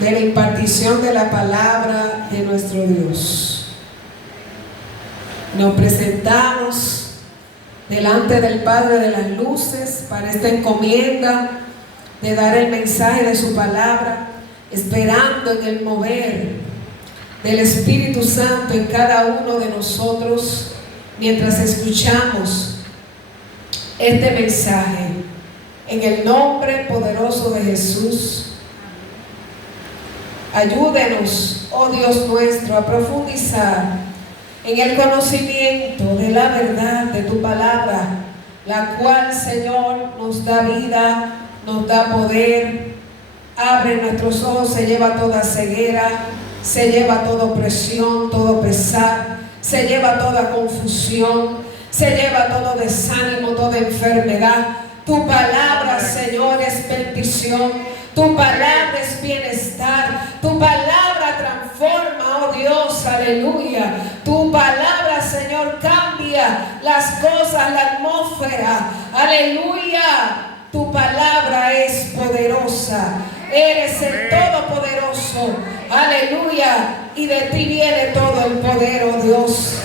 de la impartición de la palabra de nuestro Dios. Nos presentamos delante del Padre de las Luces para esta encomienda de dar el mensaje de su palabra, esperando en el mover del Espíritu Santo en cada uno de nosotros mientras escuchamos este mensaje. En el nombre poderoso de Jesús, ayúdenos, oh Dios nuestro, a profundizar en el conocimiento de la verdad de tu palabra, la cual, Señor, nos da vida, nos da poder, abre nuestros ojos, se lleva toda ceguera, se lleva toda opresión, todo pesar, se lleva toda confusión, se lleva todo desánimo, toda enfermedad. Tu palabra, Señor, es bendición, tu palabra es bienestar, tu palabra transforma, oh Dios, aleluya. Tu palabra, Señor, cambia las cosas, la atmósfera, aleluya. Tu palabra es poderosa, eres el Todopoderoso, aleluya, y de ti viene todo el poder, oh Dios,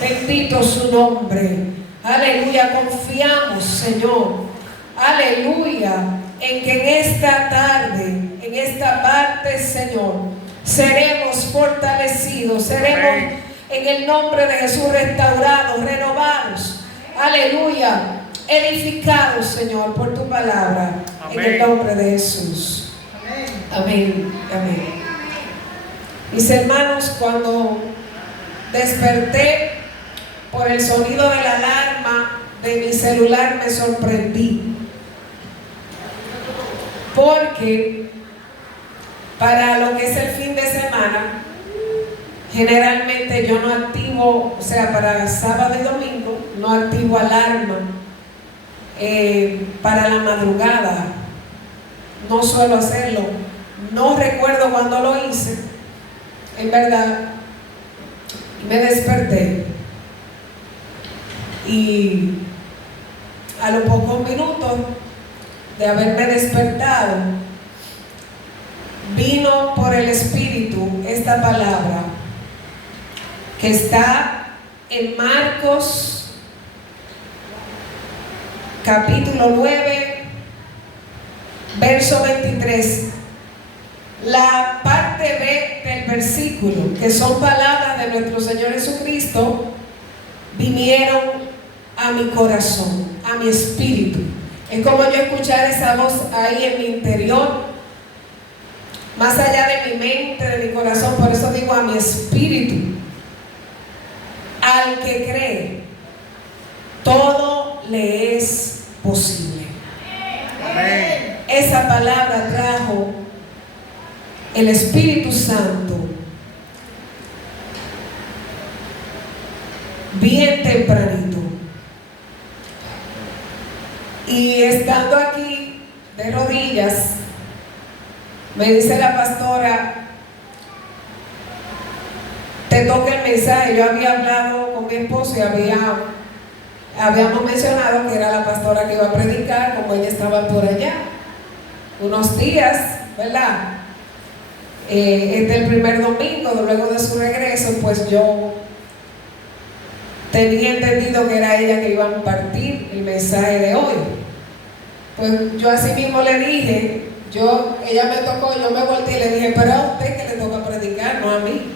bendito su nombre, aleluya. Confiamos, Señor, aleluya, en que en esta tarde, en esta parte, Señor, seremos fortalecidos, seremos en el nombre de Jesús restaurados, renovados, aleluya, edificados, Señor, por tu palabra. Amén. En el nombre de Jesús. Amén. Amén. Mis hermanos, cuando desperté por el sonido de la alarma de mi celular, me sorprendí, porque para lo que es el fin de semana, generalmente yo no activo, o sea, para sábado y domingo, no activo alarma para la madrugada. No suelo hacerlo. No recuerdo cuándo lo hice, en verdad. Me desperté y a los pocos minutos de haberme despertado, vino por el Espíritu esta palabra que está en Marcos capítulo 9, verso 23, la parte B del versículo, que son palabras de nuestro Señor Jesucristo, vinieron a mi corazón, a mi espíritu. Es como yo escuchar esa voz ahí en mi interior, más allá de mi mente, de mi corazón. Por eso digo a mi espíritu. Al que cree, todo le es posible. Amén. Esa palabra trajo el Espíritu Santo bien tempranito. Y estando aquí de rodillas, me dice la pastora: te toca el mensaje. Yo había hablado con mi esposo y habíamos mencionado que era la pastora que iba a predicar, como ella estaba por allá unos días, ¿verdad? Este es el primer domingo luego de su regreso, pues yo tenía entendido que era ella que iba a impartir el mensaje de hoy. Pues yo así mismo le dije, ella me tocó, yo me volteé y le dije: pero a usted que le toca predicar, no a mí,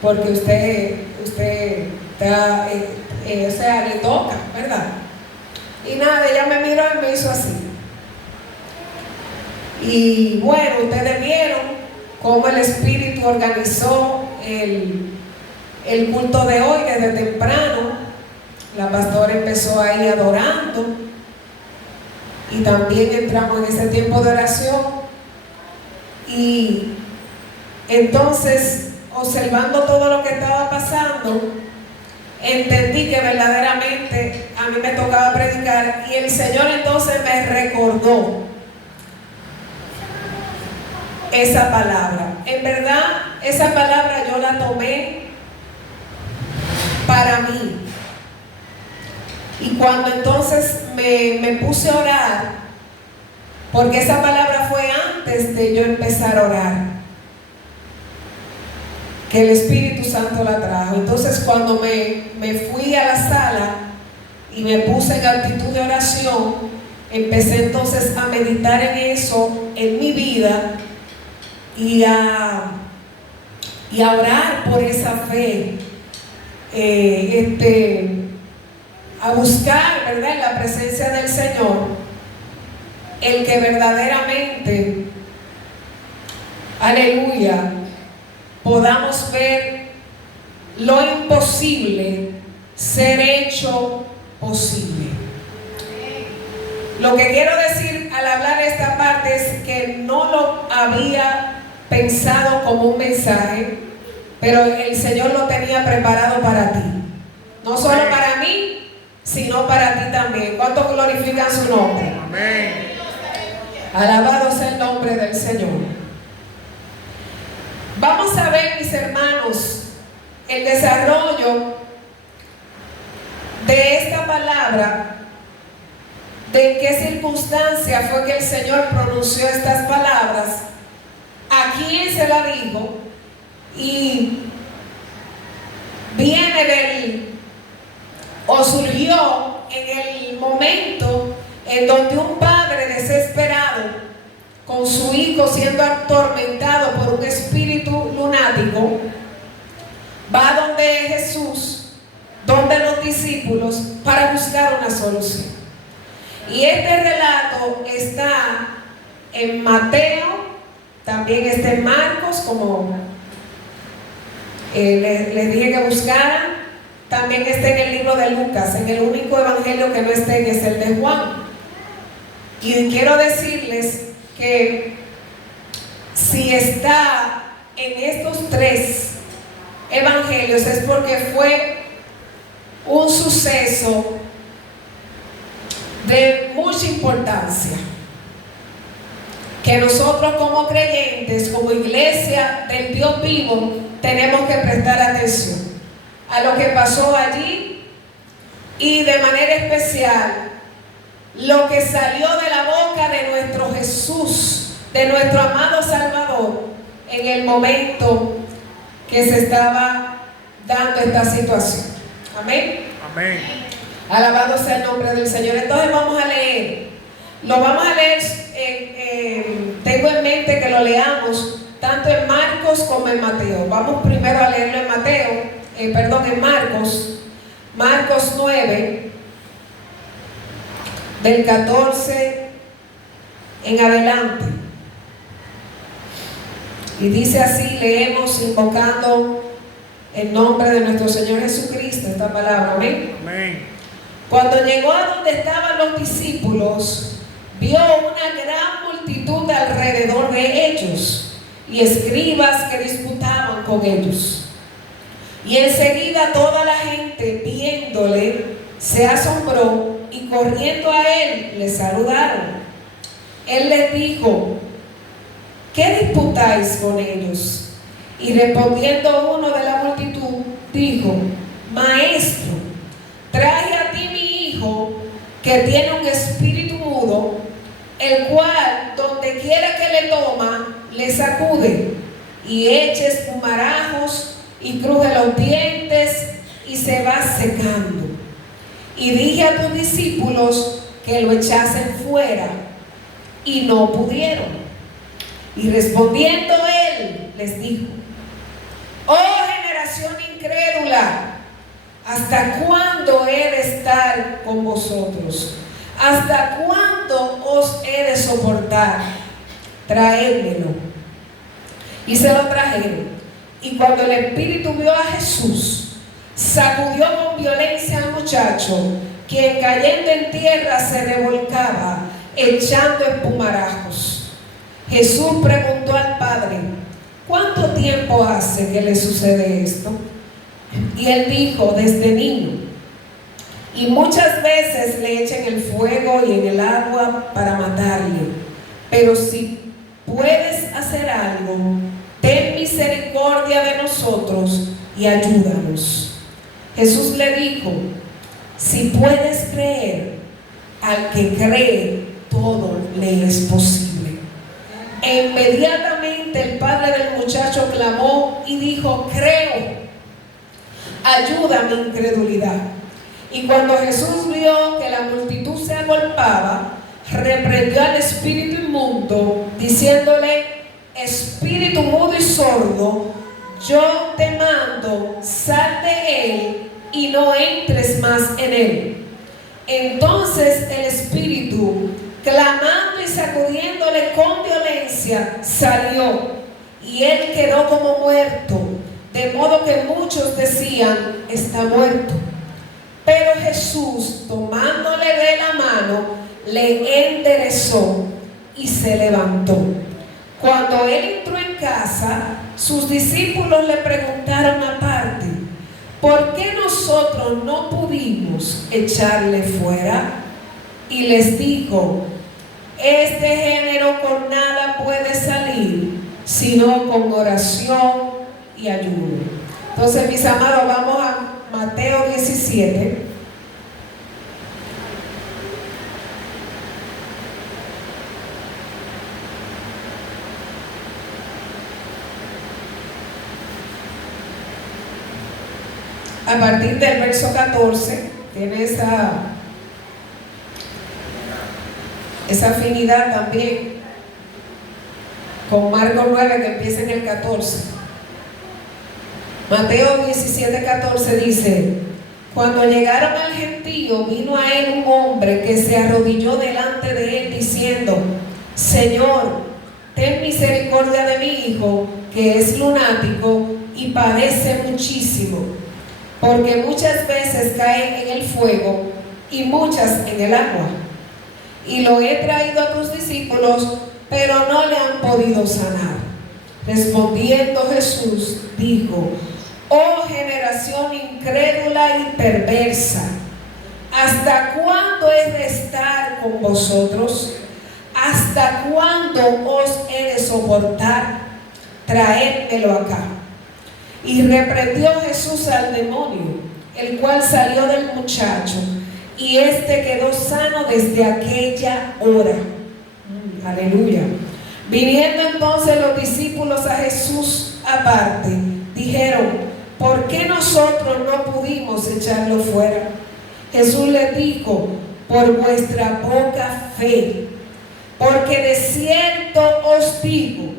porque usted está, o sea, le toca, ¿verdad? Y nada, ella me miró y me hizo así. Y bueno, ustedes vieron cómo el Espíritu organizó el culto de hoy desde temprano. La pastora empezó ahí adorando y también entramos en ese tiempo de oración. Y entonces, observando todo lo que estaba pasando, entendí que verdaderamente a mí me tocaba predicar, y el Señor entonces me recordó esa palabra. En verdad, esa palabra yo la tomé para mí. Y cuando entonces me puse a orar, porque esa palabra fue antes de yo empezar a orar, que el Espíritu Santo la trajo. Entonces cuando me fui a la sala y me puse en actitud de oración, empecé entonces a meditar en eso, en mi vida, y a orar por esa fe, a buscar, ¿verdad?, en la presencia del Señor, el que verdaderamente, aleluya, podamos ver lo imposible ser hecho posible. Lo que quiero decir al hablar esta parte es que no lo había pensado como un mensaje, pero el Señor lo tenía preparado para ti. No solo para mí, sino para ti también. ¿Cuántos glorifican su nombre? Amén. Alabado sea el nombre del Señor. Vamos a ver, mis hermanos, el desarrollo de esta palabra, de en qué circunstancia fue que el Señor pronunció estas palabras, a quién se la dijo, y viene o surgió en el momento en donde un padre desesperado, con su hijo siendo atormentado por un espíritu lunático, va donde Jesús, donde los discípulos, para buscar una solución. Y este relato está en Mateo, también está en Marcos, como les dije que buscaran, también está en el libro de Lucas. En el único evangelio que no está es el de Juan. Y quiero decirles que si está en estos tres evangelios es porque fue un suceso de mucha importancia, que nosotros como creyentes, como iglesia del Dios vivo, tenemos que prestar atención a lo que pasó allí, y de manera especial lo que salió de la boca de nuestro Jesús, de nuestro amado Salvador, en el momento que se estaba dando esta situación. Amén. Amén. Alabado sea el nombre del Señor. Entonces vamos a leer. Lo vamos a leer, tengo en mente que lo leamos tanto en Marcos como en Mateo. Vamos primero a leerlo en Mateo, en Marcos 9, del 14 en adelante. Y dice así, leemos invocando el nombre de nuestro Señor Jesucristo esta palabra. Amén. Amén. Cuando llegó a donde estaban los discípulos, vio una gran multitud alrededor de ellos y escribas que disputaban con ellos. Y enseguida toda la gente, viéndole, se asombró y corriendo a él le saludaron. Él les dijo: ¿qué disputáis con ellos? Y respondiendo uno de la multitud, dijo: Maestro, trae a ti mi hijo, que tiene un espíritu mudo, el cual donde quiera que le toma, le sacude, y echa espumarajos, y cruje los dientes, y se va secando. Y dije a tus discípulos que lo echasen fuera, y no pudieron. Y respondiendo él, les dijo: oh generación incrédula, ¿hasta cuándo he de estar con vosotros? ¿Hasta cuándo os he de soportar? Traédmelo. Y se lo trajeron. Y cuando el espíritu vio a Jesús, sacudió con violencia al muchacho, quien cayendo en tierra se revolcaba, echando espumarajos. Jesús preguntó al padre: ¿cuánto tiempo hace que le sucede esto? Y él dijo: desde niño. Y muchas veces le echan el fuego y en el agua para matarle. Pero si puedes hacer algo, ten misericordia de nosotros y ayúdanos. Jesús le dijo: si puedes creer, al que cree todo le es posible. E inmediatamente el padre del muchacho clamó y dijo: creo, ayuda mi incredulidad. Y cuando Jesús vio que la multitud se agolpaba, reprendió al espíritu inmundo, diciéndole: espíritu mudo y sordo, yo te mando, sal de él y no entres más en él. Entonces el espíritu, clamando y sacudiéndole con violencia, salió, y él quedó como muerto, de modo que muchos decían: está muerto. Pero Jesús, tomándole de la mano, le enderezó y se levantó. Cuando él entró en casa, sus discípulos le preguntaron aparte: ¿por qué nosotros no pudimos echarle fuera? Y les dijo: este género con nada puede salir, sino con oración y ayuno. Entonces, mis amados, vamos a Mateo 17. A partir del verso 14, tiene esa afinidad también con Marcos 9, que empieza en el 14. Mateo 17, 14 dice: cuando llegaron al gentío, vino a él un hombre que se arrodilló delante de él diciendo: Señor, ten misericordia de mi hijo, que es lunático y padece muchísimo, porque muchas veces cae en el fuego y muchas en el agua. Y lo he traído a tus discípulos, pero no le han podido sanar. Respondiendo Jesús, dijo: oh generación incrédula y perversa, ¿hasta cuándo he de estar con vosotros? ¿Hasta cuándo os he de soportar? Traédmelo acá. Y reprendió Jesús al demonio, el cual salió del muchacho, y éste quedó sano desde aquella hora. Aleluya. Viniendo entonces los discípulos a Jesús aparte, dijeron: ¿por qué nosotros no pudimos echarlo fuera? Jesús les dijo: por vuestra poca fe. Porque de cierto os digo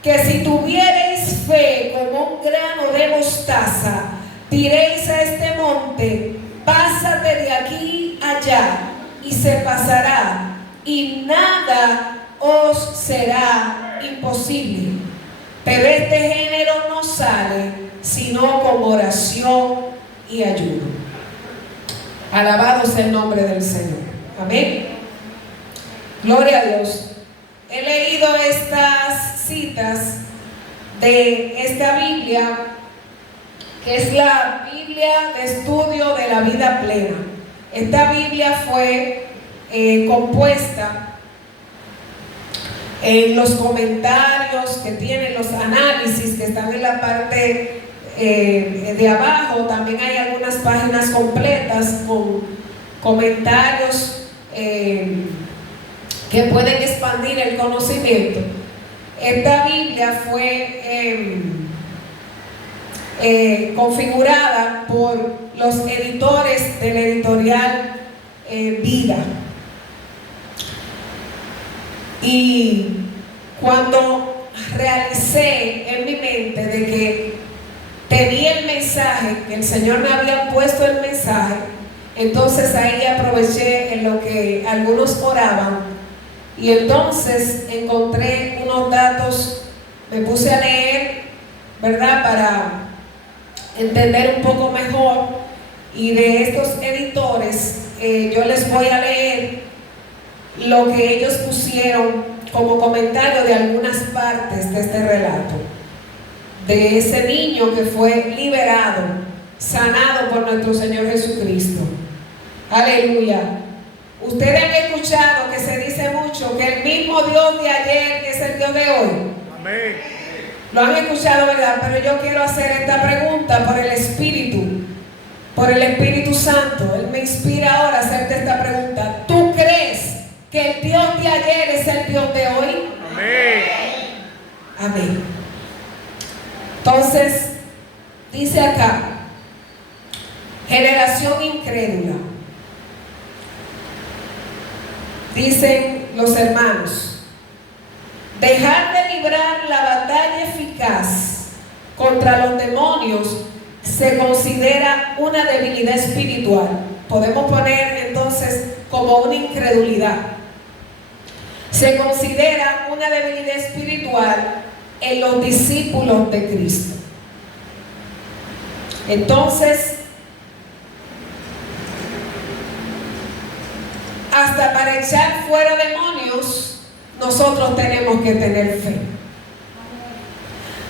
que si tuviereis fe como un grano de mostaza, diréis a este monte: pásate de aquí allá, y se pasará, y nada os será imposible. Pero este género no sale sino con oración y ayuno. Alabado sea el nombre del Señor. Amén. Gloria a Dios. He leído estas citas de esta Biblia, que es la Biblia de estudio de la vida plena. Esta Biblia fue compuesta en los comentarios que tienen, los análisis que están en la parte de abajo. También hay algunas páginas completas con comentarios que pueden expandir el conocimiento. Esta Biblia fue configurada por los editores de la editorial Vida. Y cuando realicé en mi mente de que tenía el mensaje, que el Señor me había puesto el mensaje, entonces ahí aproveché en lo que algunos oraban, y entonces encontré unos datos, me puse a leer, ¿verdad?, para entender un poco mejor. Y de estos editores yo les voy a leer lo que ellos pusieron como comentario de algunas partes de este relato, de ese niño que fue liberado, sanado por nuestro Señor Jesucristo. Aleluya. Ustedes han escuchado que se dice mucho que el mismo Dios de ayer es el Dios de hoy. Amén. Lo han escuchado, ¿verdad? Pero yo quiero hacer esta pregunta por el Espíritu Santo. Él me inspira ahora a hacerte esta pregunta. ¿Tú crees que el Dios de ayer es el Dios de hoy? Amén. Amén. Entonces, dice acá, generación incrédula. Dicen los hermanos, dejar de librar la batalla eficaz contra los demonios se considera una debilidad espiritual. Podemos poner entonces como una incredulidad. Se considera una debilidad espiritual en los discípulos de Cristo. Entonces, hasta para echar fuera demonios, nosotros tenemos que tener fe.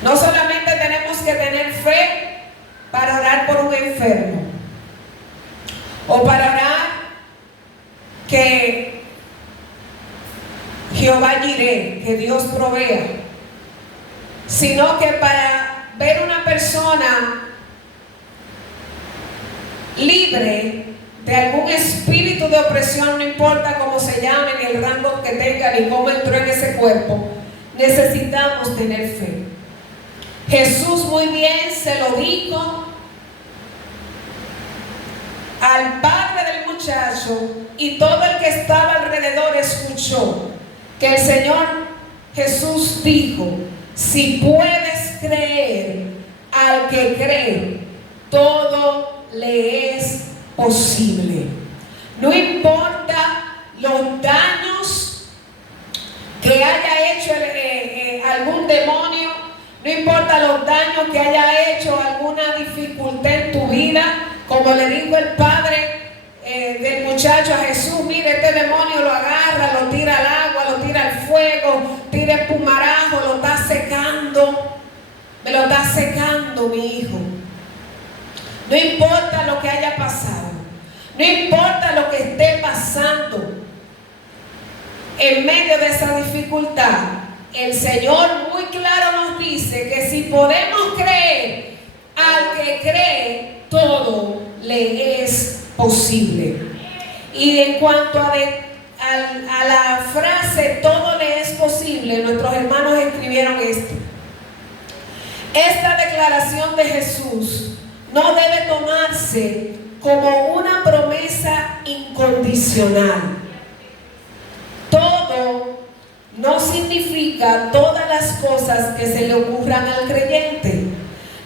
No solamente tenemos que tener fe para orar por un enfermo, o para orar que Jehová Jireh, que Dios provea, sino que para ver una persona libre de algún espíritu de opresión, no importa cómo se llame, ni el rango que tenga, ni cómo entró en ese cuerpo, necesitamos tener fe. Jesús muy bien se lo dijo al padre del muchacho, y todo el que estaba alrededor escuchó que el Señor Jesús dijo: si puedes creer, al que cree, todo le es posible. No importa los daños que haya hecho algún demonio, no importa los daños que haya hecho alguna dificultad en tu vida, como le dijo el padre del muchacho a Jesús: mire, este demonio lo agarra, lo tira al agua, lo tira al fuego, tira el pumarajo, lo está secando, me lo está secando mi hijo. No importa lo que haya pasado, no importa lo que esté pasando en medio de esa dificultad, el Señor muy claro nos dice que si podemos creer, al que cree, todo le es posible. Y en cuanto a la frase todo le es posible, nuestros hermanos escribieron esto: esta declaración de Jesús no debe tomarse como una promesa incondicional. Todo no significa todas las cosas que se le ocurran al creyente.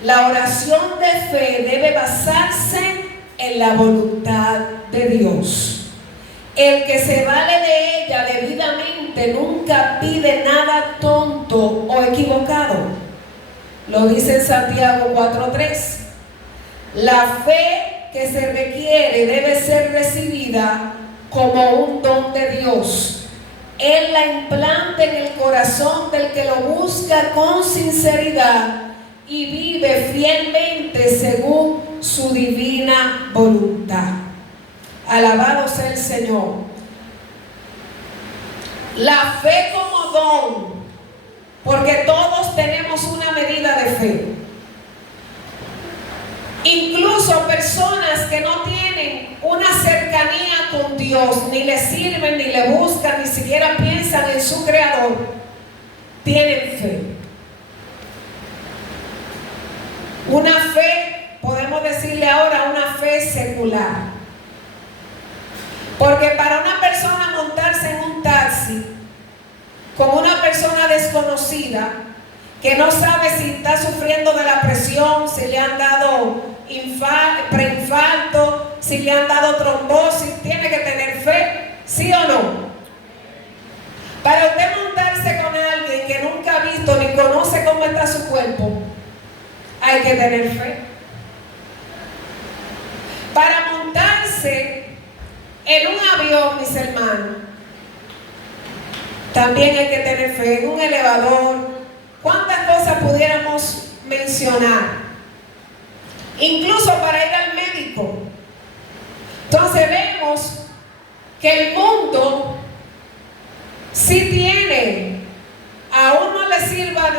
La oración de fe debe basarse en la voluntad de Dios. El que se vale de ella debidamente nunca pide nada tonto o equivocado. Lo dice en Santiago 4:3. La fe que se requiere debe ser recibida como un don de Dios. Él la implanta en el corazón del que lo busca con sinceridad y vive fielmente según su divina voluntad. Alabado sea el Señor. La fe como don, porque todos tenemos una medida de fe. Incluso personas que no tienen una cercanía con Dios, ni le sirven, ni le buscan, ni siquiera piensan en su Creador, tienen fe. Una fe, podemos decirle ahora, una fe secular. Porque para una persona montarse en un taxi con una persona desconocida, que no sabe si está sufriendo de la presión, si le han dado preinfarto, si le han dado trombosis, tiene que tener fe, ¿sí o no? Para usted montarse con alguien que nunca ha visto ni conoce cómo está su cuerpo, hay que tener fe. Para montarse en un avión, mis hermanos, también hay que tener fe. En un elevador, ¿cuántas cosas pudiéramos mencionar? Incluso para ir al médico. Entonces vemos que el mundo sí tiene, a uno le sirva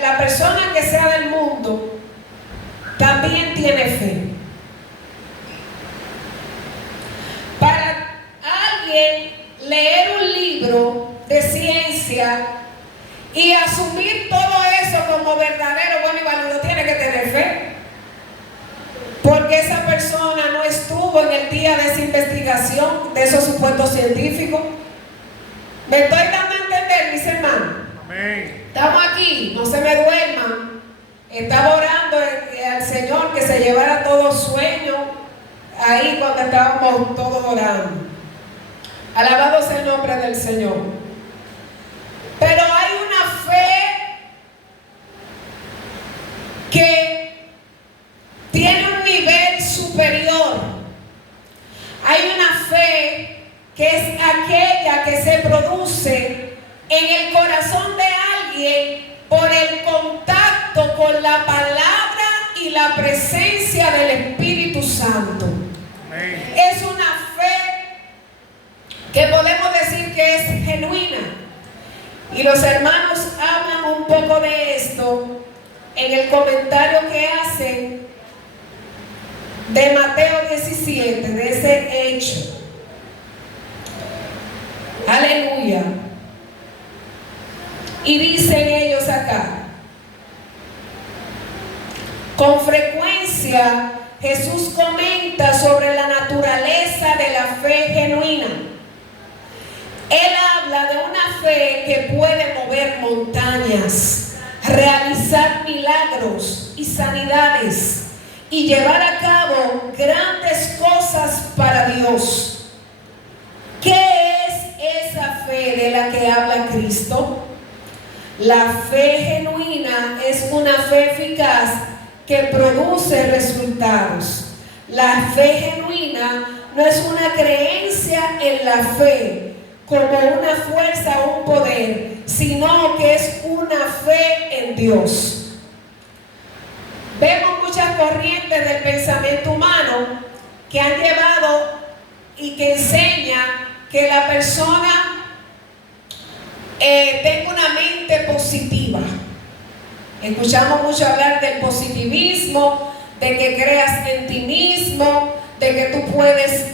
la persona que sea del mundo, también tiene fe. Para alguien leer un libro de ciencia asumir todo eso como verdadero, bueno y válido, tiene que tener fe. Porque esa persona no estuvo en el día de esa investigación, de esos supuestos científicos. ¿Me estoy dando a entender, mis hermanos? Amén. Estamos aquí, no se me duerman. Estaba orando al Señor que se llevara todo sueño ahí cuando estábamos todos orando. Alabado sea el nombre del Señor. Pero hay una fe que tiene un nivel superior. Hay una fe que es aquella que se produce en el corazón de alguien por el contacto con la palabra y la presencia del Espíritu Santo. Amén. Es una fe que podemos decir que es genuina. Y los hermanos hablan un poco de esto en el comentario que hacen de Mateo 17, de ese hecho. Aleluya. Y dicen ellos acá: con frecuencia Jesús comenta sobre la naturaleza de la fe genuina. Él habla de una fe que puede mover montañas, realizar milagros y sanidades y llevar a cabo grandes cosas para Dios. ¿Qué es esa fe de la que habla Cristo? La fe genuina es una fe eficaz que produce resultados. La fe genuina no es una creencia en la fe como una fuerza o un poder, sino que es una fe en Dios. Vemos muchas corrientes del pensamiento humano que han llevado y que enseñan que la persona tenga una mente positiva. Escuchamos mucho hablar del positivismo, de que creas en ti mismo, de que tú puedes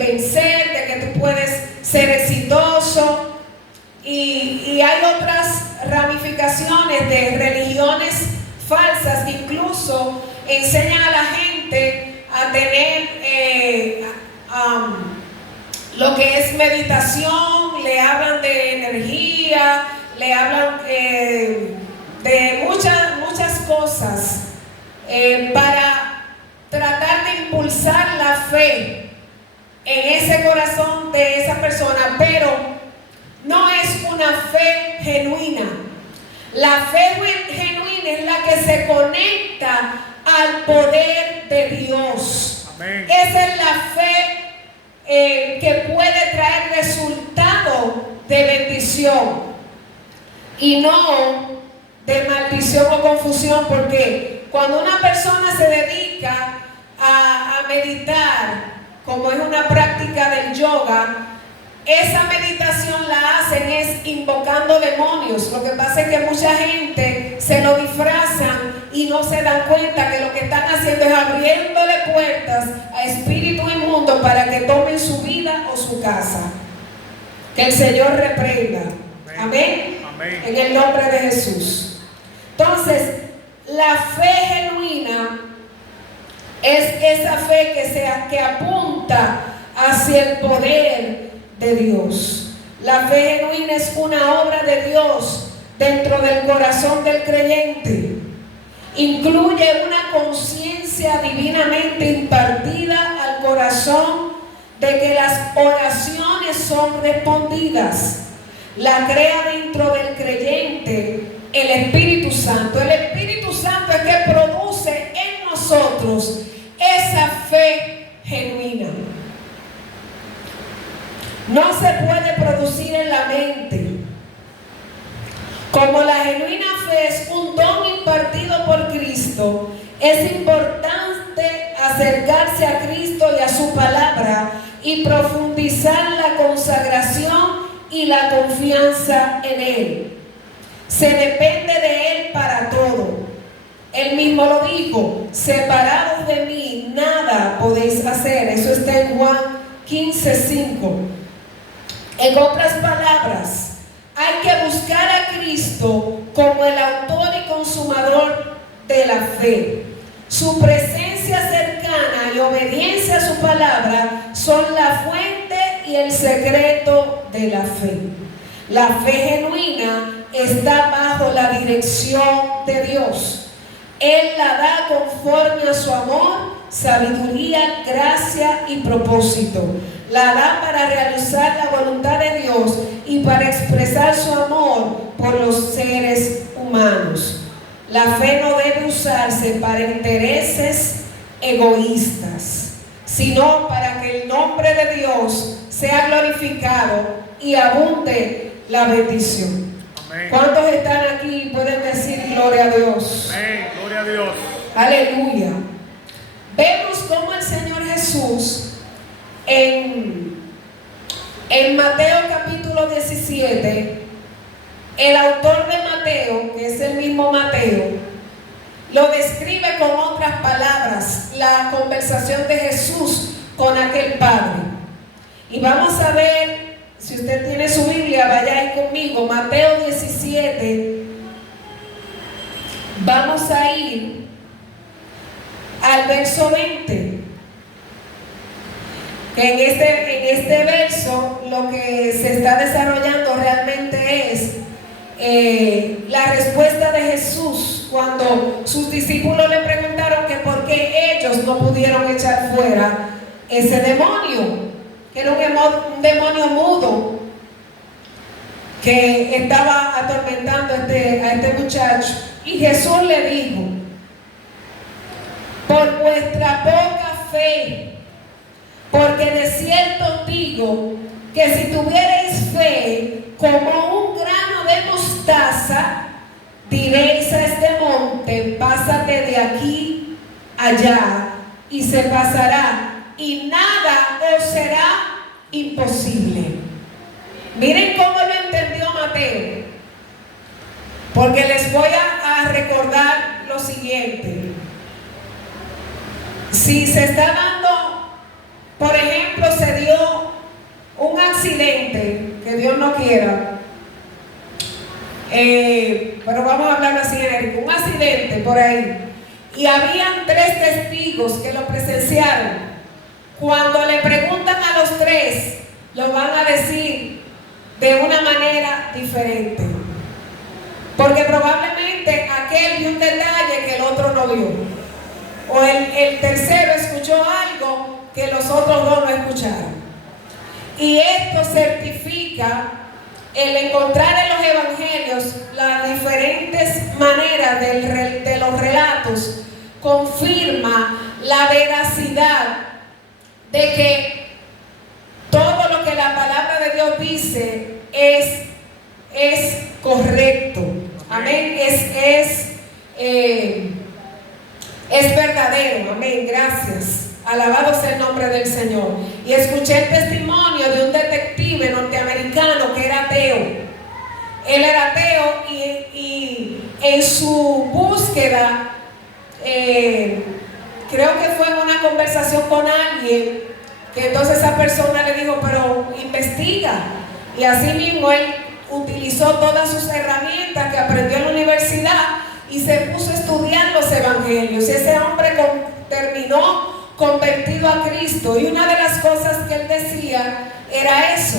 vencer, de que tú puedes ser exitoso. Y hay otras ramificaciones de religiones falsas que incluso enseñan a la gente a tener lo que es meditación, le hablan de energía, le hablan de muchas cosas para tratar de impulsar la fe en ese corazón de esa persona, pero no es una fe genuina. La fe genuina es la que se conecta al poder de Dios. Amén. Esa es la fe que puede traer resultado de bendición y no de maldición o confusión, porque cuando una persona se dedica a meditar, como es una práctica del yoga, esa meditación la hacen es invocando demonios. Lo que pasa es que mucha gente se lo disfrazan y no se dan cuenta que lo que están haciendo es abriéndole puertas a espíritus inmundos para que tomen su vida o su casa. Que el Señor reprenda. Amén. Amén. En el nombre de Jesús. Entonces, la fe genuina es esa fe que apunta hacia el poder de Dios. La fe genuina es una obra de Dios dentro del corazón del creyente. Incluye una conciencia divinamente impartida al corazón de que las oraciones son respondidas. La crea dentro del creyente el Espíritu Santo. El Espíritu Santo es que produce en nosotros esa fe genuina. No se puede producir en la mente. Como la genuina fe es un don impartido por Cristo, es importante acercarse a Cristo y a su palabra y profundizar la consagración y la confianza en Él. Se depende de Él para todo. Él mismo lo dijo: separados de mí nada podéis hacer. Eso está en Juan 15:5. En otras palabras, hay que buscar a Cristo como el autor y consumador de la fe. Su presencia cercana y obediencia a su palabra son la fuente y el secreto de la fe. La fe genuina está bajo la dirección de Dios. Él la da conforme a su amor, sabiduría, gracia y propósito. La da para realizar la voluntad de Dios y para expresar su amor por los seres humanos. La fe no debe usarse para intereses egoístas, sino para que el nombre de Dios sea glorificado y abunde la bendición. Amén. ¿Cuántos están aquí y pueden decir gloria a Dios? Amén. Gloria a Dios. Aleluya. Vemos cómo el Señor Jesús en Mateo capítulo 17, el autor de Mateo, que es el mismo Mateo, lo describe con otras palabras, la conversación de Jesús con aquel padre. Y vamos a ver, si usted tiene su Biblia, vaya ahí conmigo, Mateo 17, vamos a ir al verso 20. Que en este verso lo que se está desarrollando realmente es la respuesta de Jesús cuando sus discípulos le preguntaron que por qué ellos no pudieron echar fuera ese demonio, que era un demonio mudo que estaba atormentando a este muchacho. Y Jesús le dijo: por vuestra poca fe, porque de cierto os digo que si tuvierais fe como un grano de mostaza, diréis a este monte: pásate de aquí allá, y se pasará, y nada os será imposible. Miren cómo lo entendió Mateo, porque les voy a recordar lo siguiente. Si se está dando, por ejemplo, se dio un accidente, que Dios no quiera, pero vamos a hablar así genérico, un accidente por ahí, y habían 3 testigos que lo presenciaron. Cuando le preguntan a los 3, lo van a decir de una manera diferente, porque probablemente aquel vio un detalle que el otro no vio, o el tercero escuchó algo que los otros 2 no escucharon. Y esto certifica el encontrar en los evangelios las diferentes maneras de los relatos, confirma la veracidad de que todo lo que la palabra de Dios dice es correcto. Amén. Es verdadero. Amén. Gracias. Alabado sea el nombre del Señor. Y escuché el testimonio de un detective norteamericano que era ateo. Él era ateo y en su búsqueda, creo que fue en una conversación con alguien, que entonces esa persona le dijo: pero investiga. Y así mismo él utilizó todas sus herramientas que aprendió en la universidad y se puso a estudiar los evangelios. Y ese hombre terminó convertido a Cristo. Y una de las cosas que él decía era eso,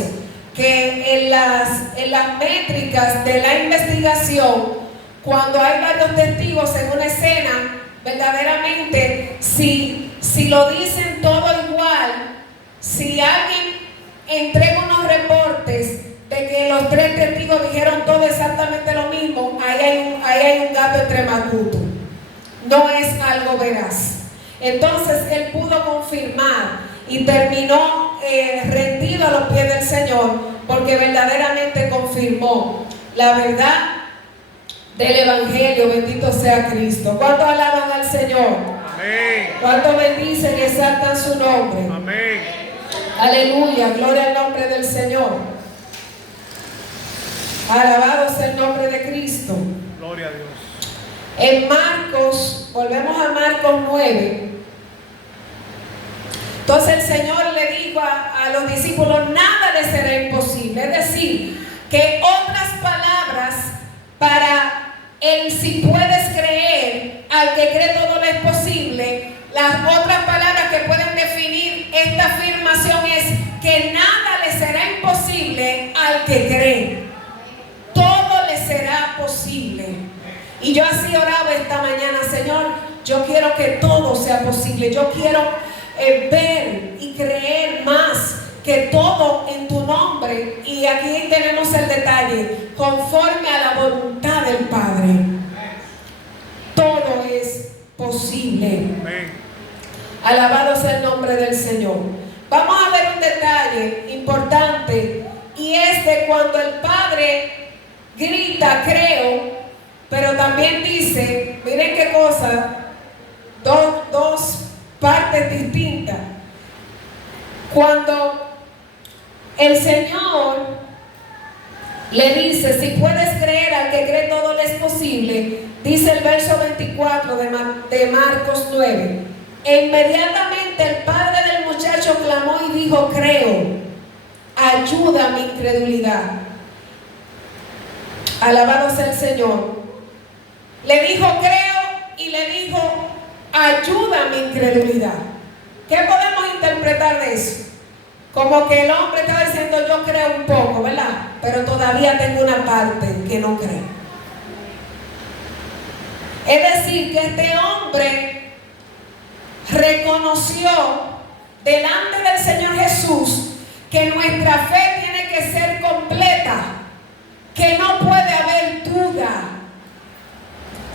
que en las métricas de la investigación, cuando hay varios testigos en una escena, verdaderamente si lo dicen todo igual, si alguien entrega unos reportes de que los 3 testigos dijeron todo exactamente lo mismo, ahí hay un gato entre macuto, no es algo veraz. Entonces él pudo confirmar y terminó rendido a los pies del Señor, porque verdaderamente confirmó la verdad del evangelio. Bendito sea Cristo. ¿Cuántos alaban al Señor? Amén. ¿Cuántos bendicen y exaltan su nombre? Amén. Aleluya, gloria al nombre del Señor. Alabado sea el nombre de Cristo. Gloria a Dios. En Marcos, volvemos a Marcos 9. Entonces el Señor le dijo a los discípulos: nada les será imposible. Es decir, que otras palabras para el si puedes creer, al que cree todo le es posible, las otras palabras que pueden definir esta afirmación es que nada le será imposible al que cree. Todo le será posible. Y yo así oraba esta mañana: Señor, yo quiero que todo sea posible. Yo quiero ver y creer más que todo en tu nombre. Y aquí tenemos el detalle: conforme a la voluntad del Padre. Todo es posible. Alabado sea el nombre del Señor. Vamos a ver un detalle importante, y es de cuando el Padre grita creo, pero también dice, miren qué cosa, dos partes distintas. Cuando el Señor le dice, si puedes creer, al que cree todo le es posible, dice el verso 24 de Marcos 9. E inmediatamente el padre del muchacho clamó y dijo, creo, ayuda mi incredulidad. Alabado sea el Señor. Le dijo creo y le dijo, ayuda mi incredulidad. ¿Qué podemos interpretar de eso? Como que el hombre estaba diciendo, yo creo un poco, ¿verdad? Pero todavía tengo una parte que no creo. Es decir, que este hombre reconoció delante del Señor Jesús que nuestra fe tiene que ser completa, que no puede haber duda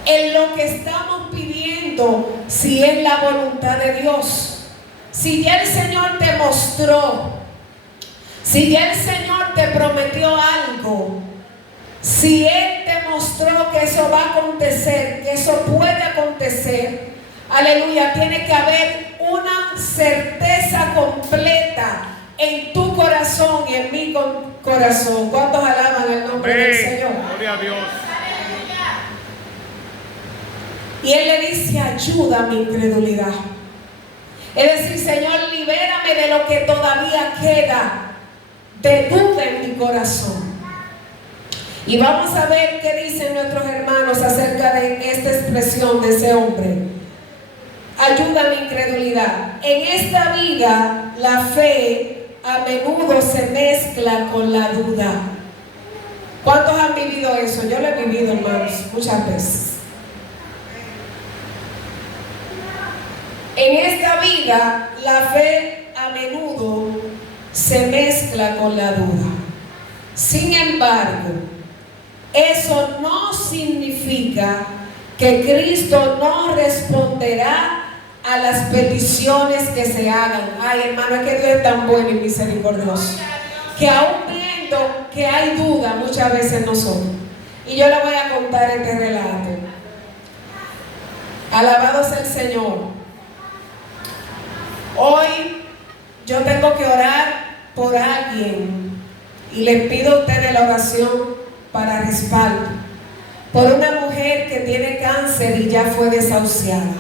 en lo que estamos pidiendo, si es la voluntad de Dios. Si ya el Señor te mostró, si ya el Señor te prometió algo, si Él te mostró que eso va a acontecer, que eso puede acontecer, aleluya, tiene que haber una certeza completa en tu corazón y en mi corazón. ¿Cuántos alaban el nombre del Señor? Gloria a Dios. Y Él le dice, ayuda a mi incredulidad. Es decir, Señor, libérame de lo que todavía queda de duda en mi corazón. Y vamos a ver qué dicen nuestros hermanos acerca de esta expresión de ese hombre. Ayuda a mi incredulidad. En esta vida, la fe a menudo se mezcla con la duda. ¿Cuántos han vivido eso? Yo lo he vivido, hermanos, muchas veces. En esta vida, la fe a menudo se mezcla con la duda. Sin embargo, eso no significa que Cristo no responderá a las peticiones que se hagan. Ay, hermano, es que Dios es tan bueno y misericordioso, que aún viendo que hay duda muchas veces nosotros. Y yo le voy a contar este relato. Alabado sea el Señor. Hoy yo tengo que orar por alguien y le pido a ustedes la oración para respaldo, por una mujer que tiene cáncer y ya fue desahuciada.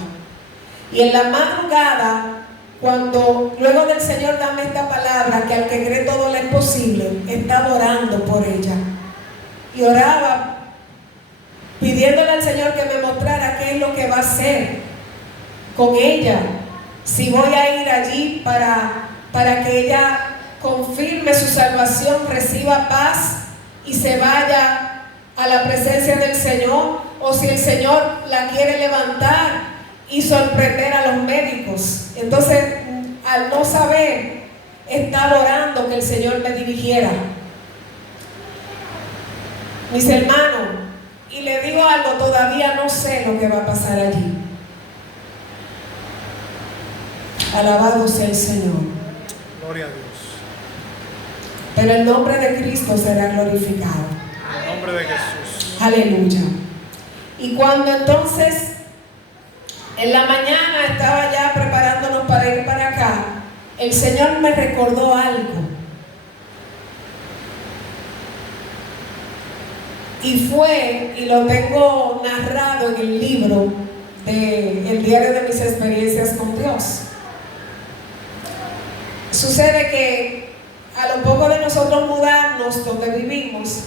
Y en la madrugada, cuando luego del Señor dame esta palabra, que al que cree todo le es posible, estaba orando por ella. Y oraba pidiéndole al Señor que me mostrara qué es lo que va a hacer con ella. Si voy a ir allí para que ella confirme su salvación, reciba paz y se vaya a la presencia del Señor, o si el Señor la quiere levantar y sorprender a los médicos. Entonces, al no saber, estaba orando que el Señor me dirigiera. Mis hermanos, y le digo algo, todavía no sé lo que va a pasar allí. Alabado sea el Señor. Gloria a Dios. Pero el nombre de Cristo será glorificado. En el nombre de Jesús. Aleluya. Y cuando entonces en la mañana estaba ya preparándonos para ir para acá, el Señor me recordó algo. Y fue, y lo tengo narrado en el libro de El diario de mis experiencias con Dios. Sucede que a lo poco de nosotros mudarnos donde vivimos,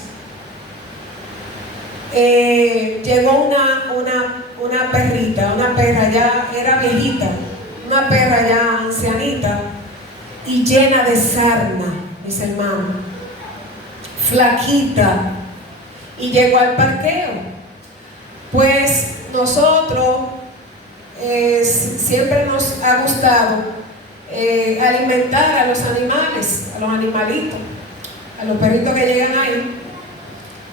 llegó una perrita, una perra ya era viejita, una perra ya ancianita y llena de sarna, mis hermanos, flaquita, y llegó al parqueo. Pues nosotros siempre nos ha gustado alimentar a los animales, a los animalitos, a los perritos que llegan ahí.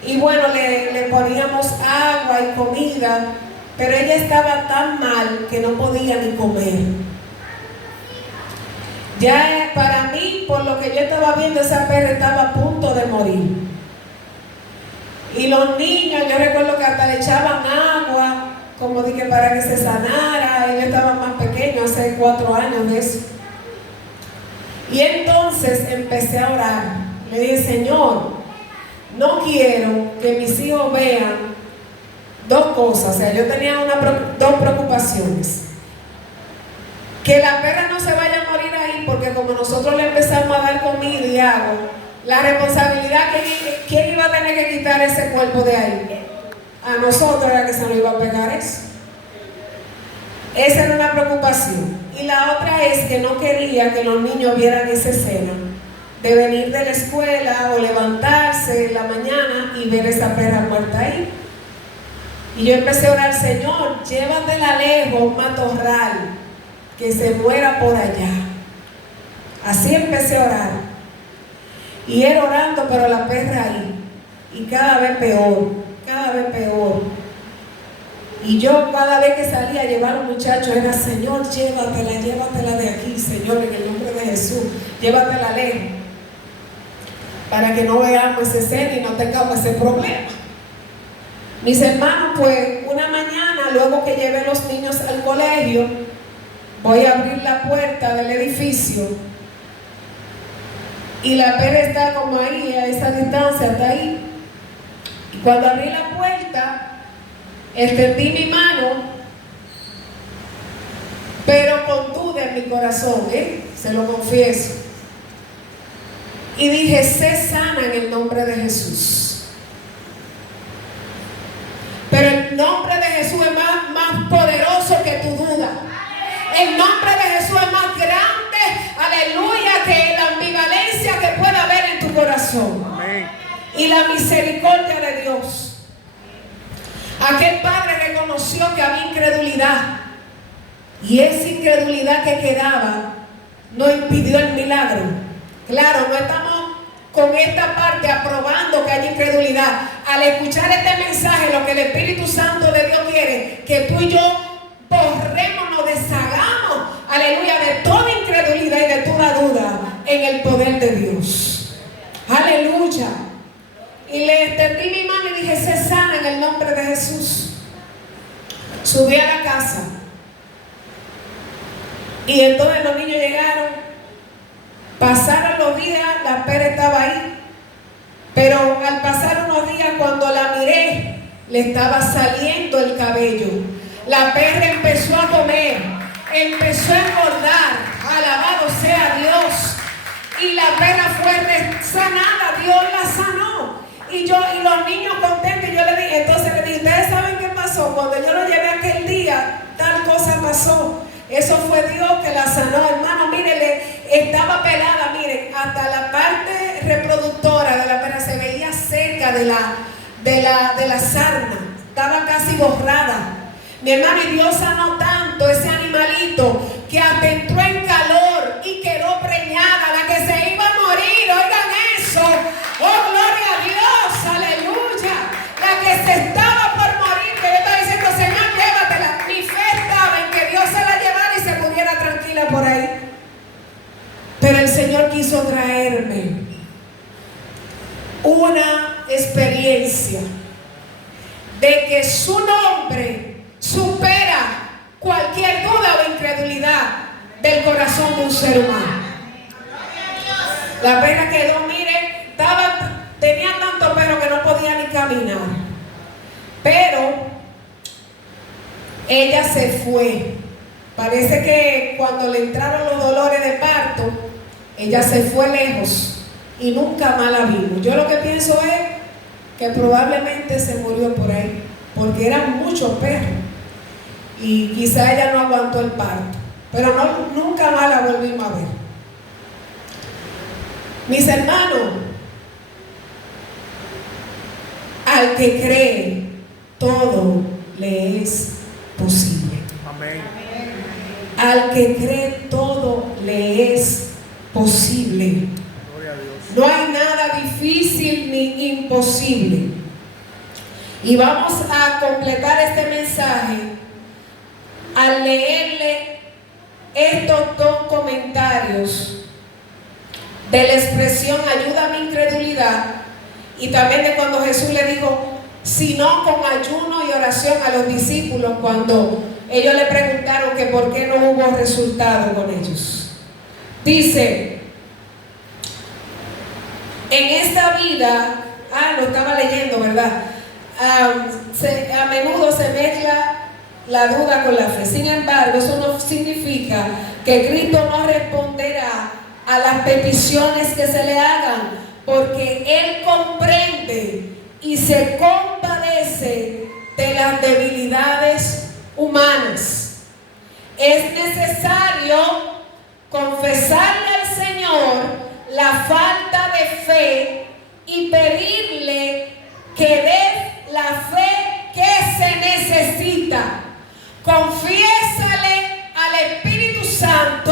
Y bueno, le poníamos agua y comida, pero ella estaba tan mal que no podía ni comer. Ya para mí, por lo que yo estaba viendo, esa perra estaba a punto de morir. Y los niños, yo recuerdo que hasta le echaban agua, como dije, para que se sanara. Ellos estaban más pequeños, hace 4 años de eso. Y entonces empecé a orar. Le dije, Señor, no quiero que mis hijos vean 2 cosas. O sea, yo tenía 2 preocupaciones. Que la perra no se vaya a morir ahí, porque como nosotros le empezamos a dar comida y agua, la responsabilidad, ¿quién iba a tener que quitar ese cuerpo de ahí? A nosotros era que se nos iba a pegar eso. Esa era una preocupación. Y la otra es que no quería que los niños vieran esa escena de venir de la escuela o levantarse en la mañana y ver esa perra muerta ahí. Y yo empecé a orar, Señor, llévatela lejos, matorral, que se muera por allá. Así empecé a orar. Y era orando, pero la perra ahí. Y cada vez peor, cada vez peor. Y yo cada vez que salía a llevar a un muchacho era, Señor, llévatela de aquí, Señor, en el nombre de Jesús. Llévatela lejos. Para que no veamos ese escena y no tengamos ese problema. Mis hermanos, pues una mañana, luego que llevé a los niños al colegio, voy a abrir la puerta del edificio y la perra está como ahí, a esa distancia, hasta ahí. Y cuando abrí la puerta, extendí mi mano, pero con duda en mi corazón, se lo confieso. Y dije, sé sana en el nombre de Jesús. Pero el nombre de Jesús es más poderoso que tu duda. El nombre de Jesús es más grande, aleluya, que la ambivalencia que pueda haber en tu corazón. Amén. Y la misericordia de Dios. Aquel padre reconoció que había incredulidad. Y esa incredulidad que quedaba no impidió el milagro. Claro, no estamos con esta parte aprobando que haya incredulidad. Al escuchar este mensaje, lo que el Espíritu Santo de Dios quiere, que tú y yo borremos, nos deshagamos, aleluya, de toda incredulidad y de toda duda en el poder de Dios. Aleluya. Y le extendí mi mano y dije, sé sana en el nombre de Jesús. Subí a la casa. Y entonces los niños llegaron. Pasaron los días, la perra estaba ahí. Pero al pasar unos días, cuando la miré, le estaba saliendo el cabello. La perra empezó a comer, empezó a engordar. Alabado sea Dios. Y la perra fue sanada, Dios la sanó. Y los niños contentos, y yo le dije, entonces le dije, ¿ustedes saben qué pasó? Cuando yo lo llevé aquel día, tal cosa pasó. Eso fue Dios que la sanó, hermano. Mire, estaba pelada, miren, hasta la parte reproductora de la perra se veía seca de la sarna. Estaba casi borrada. Mi hermano, y Dios sanó tanto ese animalito que hasta entró en calor y quedó preñada, la que se iba a morir. Oigan eso. Oh, gloria a Dios, aleluya. La que se estaba por morir, que yo estaba diciendo, Señor, llévatela. Mi fe estaba en que Dios se la llevara y se pudiera tranquila por ahí. Pero el Señor quiso traerme una experiencia de que su nombre supera cualquier duda o incredulidad del corazón de un ser humano. La perra quedó, mire, tenía tanto pelo que no podía ni caminar. Pero ella se fue. Parece que cuando le entraron los dolores de parto, ella se fue lejos y nunca más la vimos. Yo lo que pienso es que probablemente se murió por ahí, porque eran muchos perros y quizá ella no aguantó el parto, pero nunca más la volvimos a ver. Mis hermanos, al que cree, todo le es posible. Amén. Al que cree, todo le es posible. Gloria a Dios. No hay nada difícil ni imposible. Y vamos a completar este mensaje al leerle estos dos comentarios de la expresión ayuda a mi incredulidad, y también de cuando Jesús le dijo, sino con ayuno y oración a los discípulos, cuando ellos le preguntaron que por qué no hubo resultado con ellos. Dice, en esta vida, lo estaba leyendo, ¿verdad? A menudo se mezcla la duda con la fe. Sin embargo, eso no significa que Cristo no responderá a las peticiones que se le hagan, porque Él comprende y se compadece de las debilidades humanas. Es necesario confesarle al Señor la falta de fe y pedirle que dé la fe que se necesita. Confiésale al Espíritu Santo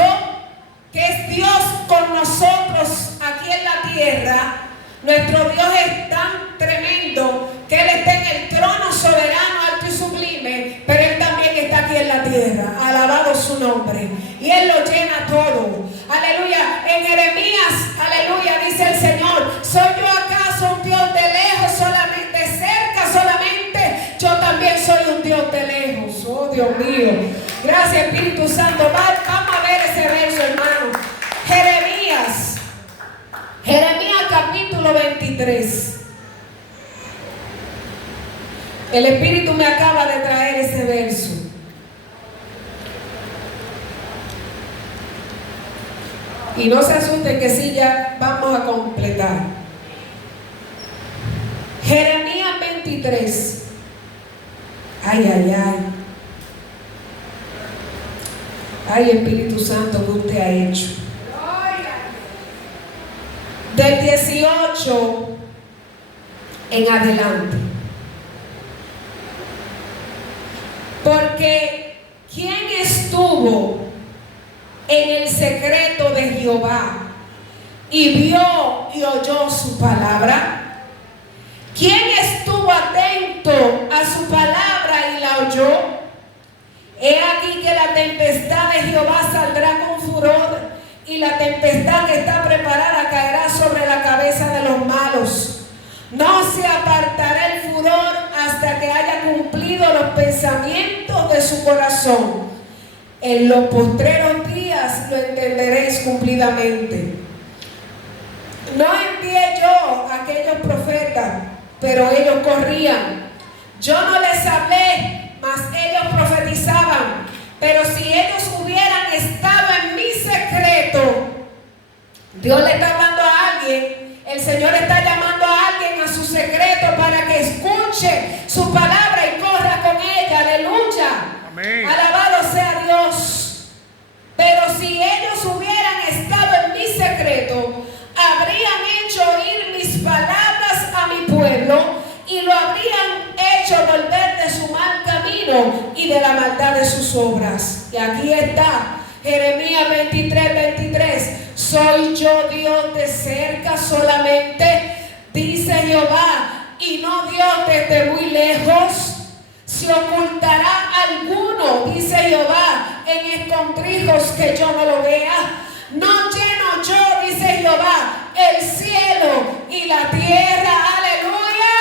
que es Dios con nosotros aquí en la tierra. Nuestro Dios es tan tremendo que Él está en el trono soberano, alto y sublime, pero Él también está aquí en la tierra. Alabado su nombre. Y Él lo llena todo. Aleluya. En Jeremías, aleluya, dice el Señor, ¿soy yo acaso un Dios de lejos solamente, de cerca solamente? Yo también soy un Dios de lejos. Oh, Dios mío. Gracias, Espíritu Santo. Vamos a ver ese verso, hermano. Jeremías capítulo 23. El Espíritu me acaba de traer ese verso. Y no se asusten que sí, ya vamos a completar. Jeremías 23. Ay, ay, ay. Ay, Espíritu Santo, ¿qué usted ha hecho? Del 18 en adelante. Porque ¿quién estuvo en el secreto de Jehová y vio y oyó su palabra? ¿Quién estuvo atento a su palabra y la oyó? He aquí que la tempestad de Jehová saldrá con furor, y la tempestad que está preparada caerá sobre la cabeza de los malos. No se apartará el furor hasta que haya cumplido los pensamientos de su corazón. En los postreros días lo entenderéis cumplidamente. No envié yo a aquellos profetas, pero ellos corrían. Yo no les hablé, mas ellos profetizaban. Pero si ellos hubieran estado en mi secreto, Dios le está hablando a alguien, el Señor está llamando a alguien a su secreto para que escuche su palabra y corra con ella. Aleluya. Amén. Alabado sea Dios. Pero si ellos hubieran estado en mi secreto, habrían hecho oír mis palabras a mi pueblo y lo habrían hecho volver de su mal camino y de la maldad de sus obras. Y aquí está Jeremías 23:23. ¿Soy yo Dios de cerca solamente? Dice Jehová, y no Dios desde muy lejos. ¿Se ocultará alguno, dice Jehová, en escondrijos que yo no lo vea? No lleno yo, dice Jehová, el cielo y la tierra. Aleluya.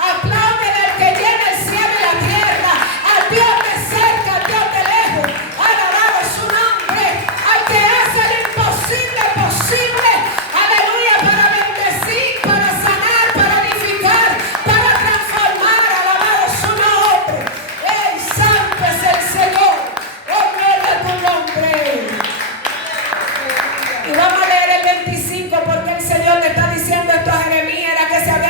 Apláudele al que llena el cielo y la tierra, al Dios de cerca, al Dios de lejos. Alabado su nombre, al que hace lo imposible posible. Aleluya, para bendecir, para sanar, para edificar, para transformar. Alabado su nombre. El santo es el Señor. Oh, gloria a tu nombre. Y vamos a leer el 25, porque el Señor le está diciendo esto a Jeremías, era que se había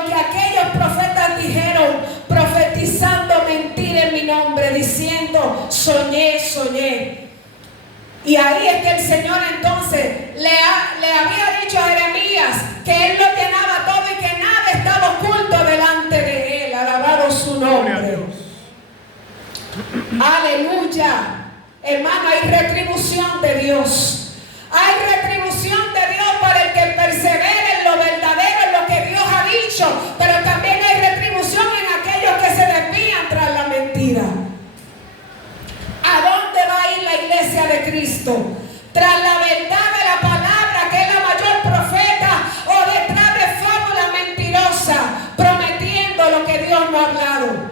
lo que aquellos profetas dijeron, profetizando mentira en mi nombre, diciendo, soñé, soñé. Y ahí es que el Señor entonces le había dicho a Jeremías que Él lo llenaba todo y que nada estaba oculto delante de Él. Alabado su nombre. Aleluya. Hermano, hay retribución de Dios. Hay retribución de Dios para el que persevere en lo verdadero, en lo que Dios ha dicho. Pero también hay retribución en aquellos que se desvían tras la mentira. ¿A dónde va a ir la iglesia de Cristo? ¿Tras la verdad de la palabra, que es la mayor profeta, o detrás de fábulas mentirosas, prometiendo lo que Dios no ha hablado?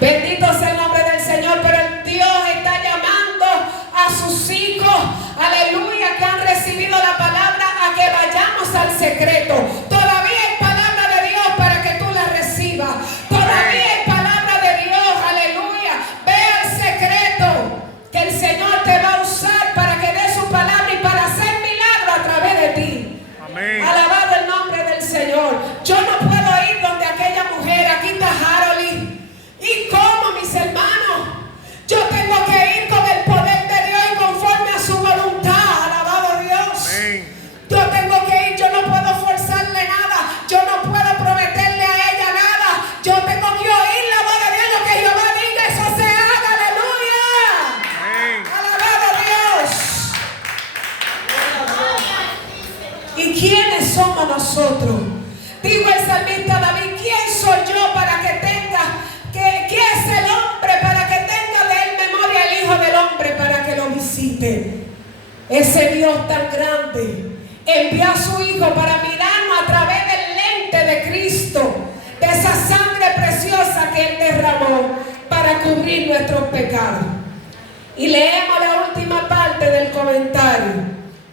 Bendito sea el nombre del Señor, pero Dios está llamando a sus hijos, aleluya, que han recibido la palabra, a que vayamos al secreto. Todavía hay palabra de Dios para que tú la recibas. Todavía hay palabra de Dios, aleluya. Ve al secreto, que el Señor te va a usar para que dé su palabra y para hacer milagro a través de ti. Amén. Alabado el nombre del Señor. Yo no puedo ir donde aquella mujer, aquí está Harold. ¿Y cómo, mis hermanos? Yo tengo que ir con el poder de Dios y conforme a su voluntad. Alabado Dios. Amén. Yo tengo que ir, yo no puedo forzarle nada. Yo no puedo prometerle a ella nada. Yo tengo que oír la voz de Dios, lo que Jehová diga, eso se haga. Aleluya. Amén. Alabado Dios. ¿Y quiénes somos nosotros? Digo el salmista David, ¿quién soy yo para que tenga? ¿Qué es el hombre para que tenga de él memoria, el Hijo del Hombre para que lo visite? Ese Dios tan grande envió a su Hijo para mirarnos a través del lente de Cristo, de esa sangre preciosa que Él derramó para cubrir nuestros pecados. Y leemos la última parte del comentario,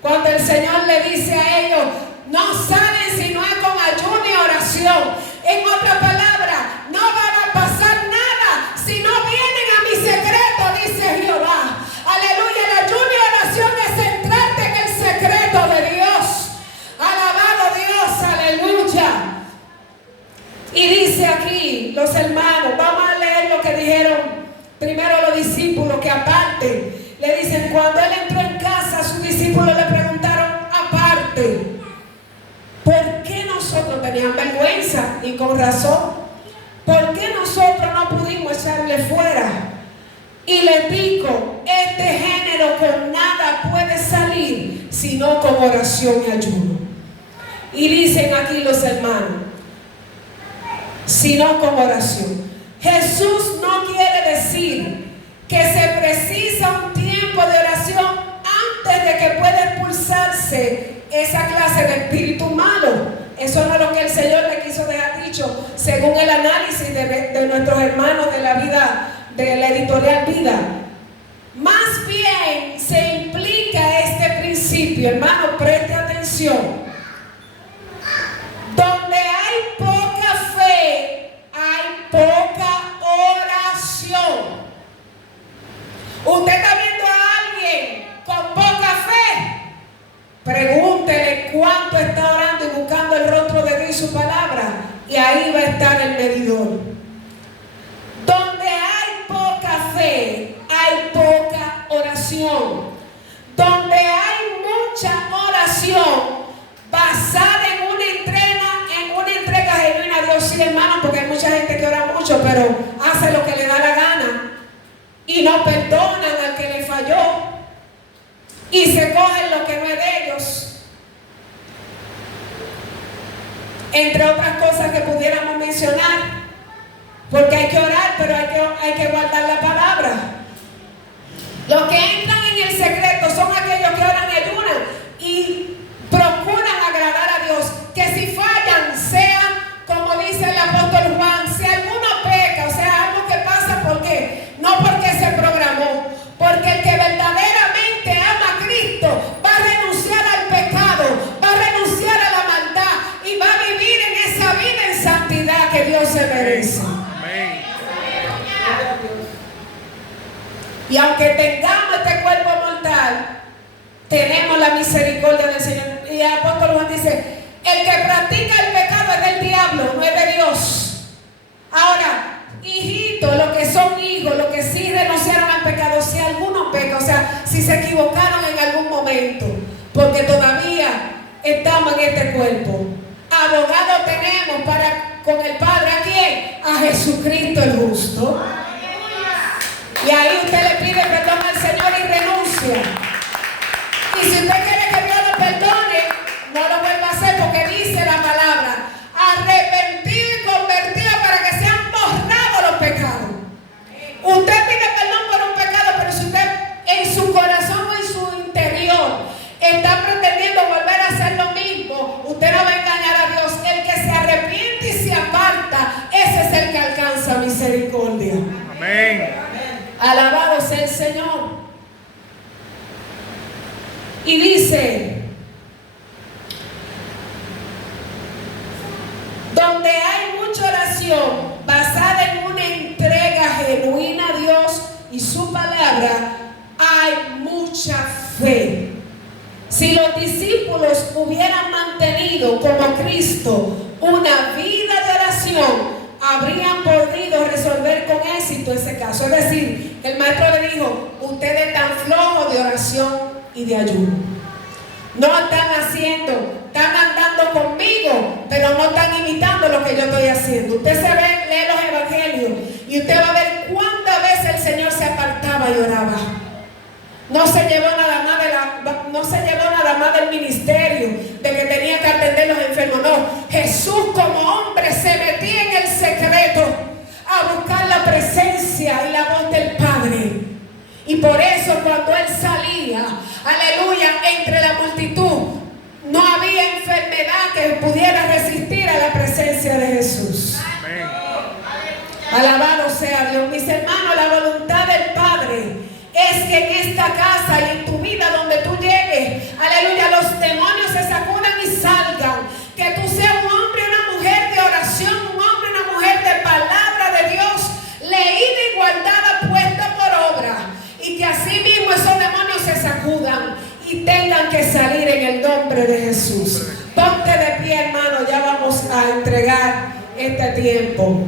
cuando el Señor le dice a ellos, no salen si no es con ayuno y oración. En otra palabra, no van a pasar nada si no vienen a mi secreto, dice Jehová. Aleluya, el ayuno y oración es centrarte en el secreto de Dios. Alabado Dios, aleluya. Y dice aquí los hermanos, vamos a leer lo que dijeron primero los discípulos, que aparte, le dicen, cuando Él entró en casa, sus discípulos le preguntaron aparte. ¿Por qué nosotros teníamos vergüenza? Y con razón. ¿Por qué nosotros no pudimos echarle fuera? Y les digo, este género con nada puede salir, sino con oración y ayuno. Y dicen aquí los hermanos, sino con oración. Jesús no quiere decir que se precisa un tiempo de oración antes de que pueda expulsarse esa clase de espíritu malo. Eso no es lo que el Señor le quiso dejar dicho, según el análisis de nuestros hermanos de la vida, de la editorial Vida. Más bien se implica este principio, hermano, preste atención. Donde hay poca fe, hay poca oración. Usted está viendo a alguien con poca fe, pregúntele cuánto está orando y buscando el rostro de Dios y su palabra, y ahí va a estar el medidor. Donde hay poca fe, hay poca oración. Donde hay mucha oración basada en una entrega genuina a Dios, sí, hermano, porque hay mucha gente que ora mucho, pero hace lo que le da la gana y no perdonan al que le falló y se cogen lo que no es de ellos, entre otras cosas que pudiéramos mencionar, porque hay que orar, pero hay que guardar la palabra. Los que entran en el secreto son aquellos que oran y ayunan y procuran agradar a Dios, que si fallan, sea como dice el apóstol Juan, si alguno peca, o sea, algo que pasa porque no porque se programó, porque el que verdaderamente ama a Cristo va a renunciar al pecado, va a renunciar a la maldad y va a vivir en esa vida en santidad que Dios se merece. Amén. Y aunque tengamos este cuerpo mortal, tenemos la misericordia del Señor. Y el apóstol Juan dice, El que practica el pecado es del diablo, no es de Dios. Ahora, hijitos, los que son hijos, los que sí renunciaron al pecado, si alguno peca, o sea, si se equivocaron en algún momento, porque todavía estamos en este cuerpo. Abogado tenemos para con el Padre, ¿a quién? A Jesucristo el justo. Y ahí usted le pide perdón al Señor y renuncia. Y si usted quiere que Dios lo perdone, no lo vuelva a hacer, porque dice la palabra: arrepentido y convertido para que sean borrados los pecados. Usted pide perdón por un pecado, pero si usted en su corazón o en su interior está pretendiendo volver a hacer lo mismo, usted no va a engañar a Dios. El que se arrepiente y se aparta, ese es el que alcanza misericordia. Amén. Alabado sea el Señor. Y dice: donde hay mucha oración basada en una entrega genuina a Dios y su palabra, hay mucha fe. Si los discípulos hubieran mantenido como Cristo una vida de oración, habrían podido resolver con éxito ese caso. Es decir, el maestro le dijo: ustedes están flojos de oración y de ayuno. No están haciendo, están andando conmigo, pero no están imitando lo que yo estoy haciendo. Usted se ve, lee los evangelios y usted va a ver cuántas veces el Señor se apartaba y oraba. No se llevó nada más del ministerio, de que tenía que atender los enfermos. No, Jesús como hombre se metía en el secreto a buscar la presencia y la voz del Padre. Y por eso cuando Él salía, aleluya, entre la multitud, no había enfermedad que pudiera resistir a la presencia de Jesús. Amén. Alabado sea Dios. Mis hermanos, la voluntad del Padre es que en esta casa y en tu vida donde tú llegues, aleluya, los demonios se sacudan y salgan. Que tú seas un hombre y una mujer de oración, un hombre y una mujer de palabra de Dios, leída y guardada, puesta por obra. Y que así mismo esos demonios se sacudan y tengan que salir en el nombre de Jesús. Ponte de pie, hermano, ya vamos a entregar este tiempo.